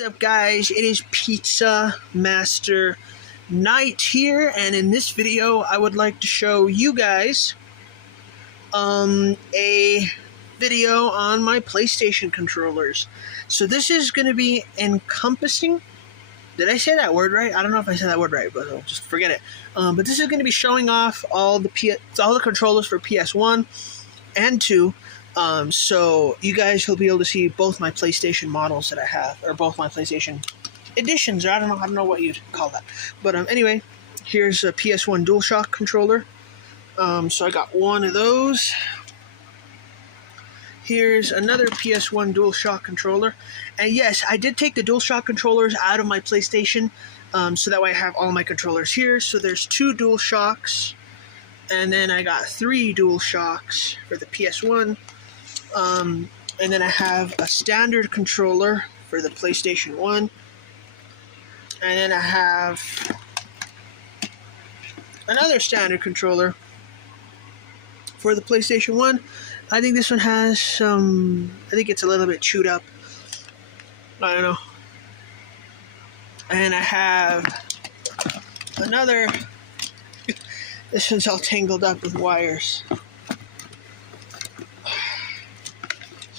What's up, guys? It is Pizza Master Night here, and in this video I would like to show you guys a video on my PlayStation controllers. So this is going to be encompassing. Did I say that word right? I don't know if I said that word right, but I'll just forget it. But this is going to be showing off all the controllers for PS1 and 2. So you guys will be able to see both my PlayStation models that I have, or both my PlayStation editions, or I don't know what you'd call that. But anyway, here's a PS1 DualShock controller. So I got one of those. Here's another PS1 DualShock controller. And yes, I did take the DualShock controllers out of my PlayStation, so that way I have all my controllers here. So there's 2 DualShocks, and then I got 3 DualShocks for the PS1. And then I have a standard controller for the PlayStation 1. And then I have another standard controller for the PlayStation 1. I think this one has some... I think it's a little bit chewed up. I don't know. And I have another... This one's all tangled up with wires.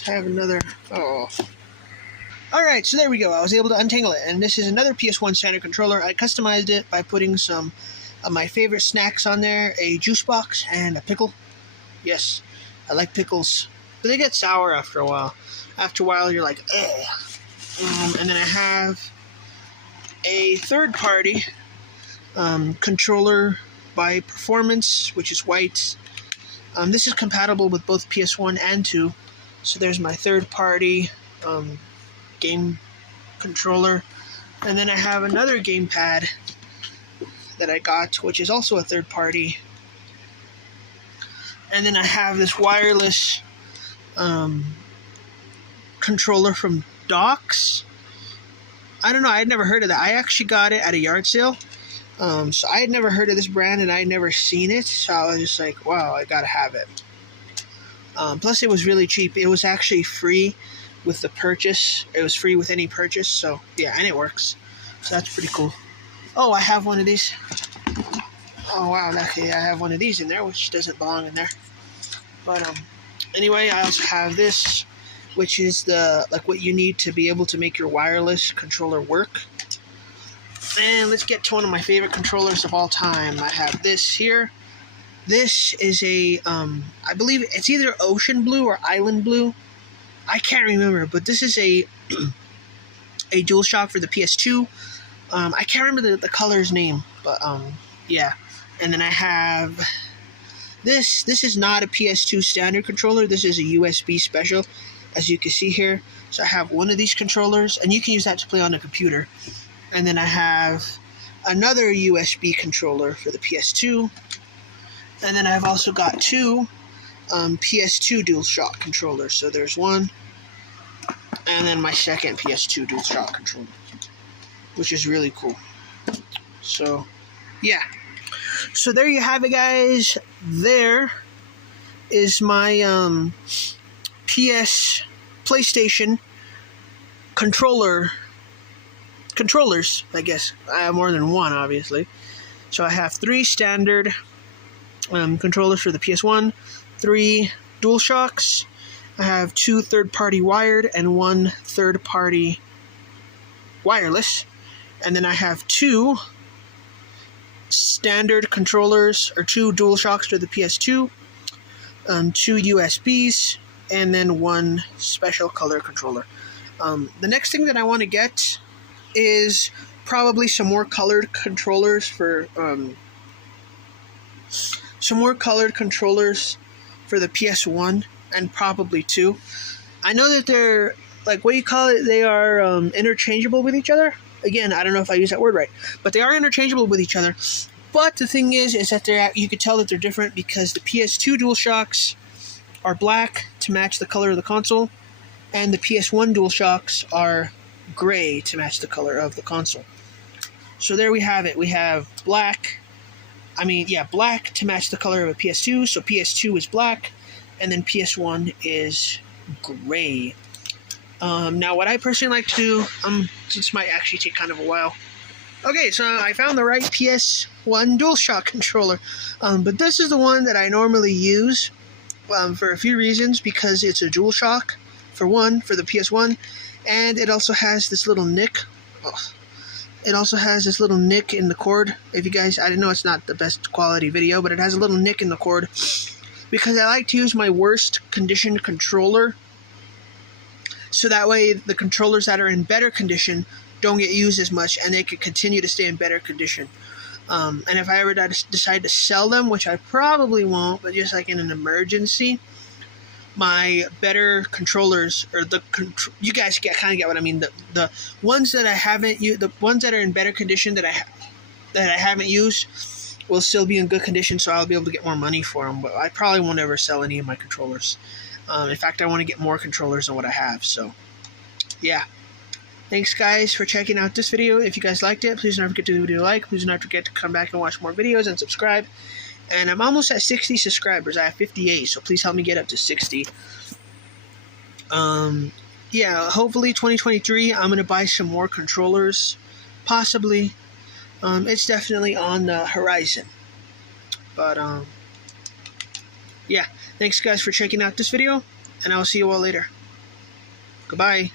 I have another... Oh. Alright, so there we go. I was able to untangle it. And this is another PS1 standard controller. I customized it by putting some of my favorite snacks on there. A juice box and a pickle. Yes, I like pickles. But they get sour after a while. After a while, you're like, eh. And then I have a third-party controller by Performance, which is white. This is compatible with both PS1 and 2. So there's my third-party game controller. And then I have another gamepad that I got, which is also a third-party. And then I have this wireless controller from Docks. I don't know, I had never heard of that. I actually got it at a yard sale. So I had never heard of this brand, and I had never seen it. So I was just like, wow, I gotta have it. Plus, it was really cheap. It was actually free with the purchase. It was free with any purchase. So, yeah, and it works. So that's pretty cool. Oh, I have one of these. Oh, wow. Okay, I have one of these in there, which doesn't belong in there. But, anyway, I also have this, which is what you need to be able to make your wireless controller work. And let's get to one of my favorite controllers of all time. I have this here. This is a, I believe it's either Ocean Blue or Island Blue. I can't remember, but this is a DualShock for the PS2. I can't remember the color's name, but, yeah. And then I have this. This is not a PS2 standard controller. This is a USB special, as you can see here. So I have one of these controllers, and you can use that to play on a computer. And then I have another USB controller for the PS2. And then I've also got 2 PS2 DualShock controllers. So there's one, and then my second PS2 DualShock controller, which is really cool. So, yeah. So there you have it, guys. There is my PlayStation controllers, I guess. I have more than one, obviously. So I have 3 standard controllers for the PS1, 3 DualShocks. I have 2 third-party wired and 1 third-party wireless. And then I have 2 standard controllers, or 2 DualShocks for the PS2, 2 USBs, and then 1 special color controller. The next thing that I want to get is probably some more colored controllers for the PS1 and probably 2. I know that they're, like, what do you call it? They are interchangeable with each other. Again, I don't know if I use that word right, but they are interchangeable with each other. But the thing is that you could tell that they're different because the PS2 DualShocks are black to match the color of the console, and the PS1 DualShocks are gray to match the color of the console. So there we have it. We have black to match the color of a PS2. So PS2 is black, and then PS1 is gray. Now, what I personally like to do, this might actually take kind of a while. Okay, so I found the right PS1 DualShock controller, but this is the one that I normally use for a few reasons, because it's a DualShock, for one, for the PS1, and it also has this little nick. It also has this little nick in the cord. If you guys, I know it's not the best quality video, but it has a little nick in the cord, because I like to use my worst conditioned controller, so that way the controllers that are in better condition don't get used as much, and they can continue to stay in better condition. And if I ever decide to sell them, which I probably won't, but just like in an emergency, my better controllers, or you guys kind of get what I mean. The ones that I haven't used, the ones that are in better condition that I haven't used, will still be in good condition, so I'll be able to get more money for them. But I probably won't ever sell any of my controllers. In fact, I want to get more controllers than what I have. So, yeah. Thanks, guys, for checking out this video. If you guys liked it, please don't forget to leave a video a like. Please don't forget to come back and watch more videos and subscribe. And I'm almost at 60 subscribers. I have 58, so please help me get up to 60. Yeah, hopefully 2023, I'm going to buy some more controllers. Possibly. It's definitely on the horizon. But, yeah. Thanks, guys, for checking out this video, and I'll see you all later. Goodbye.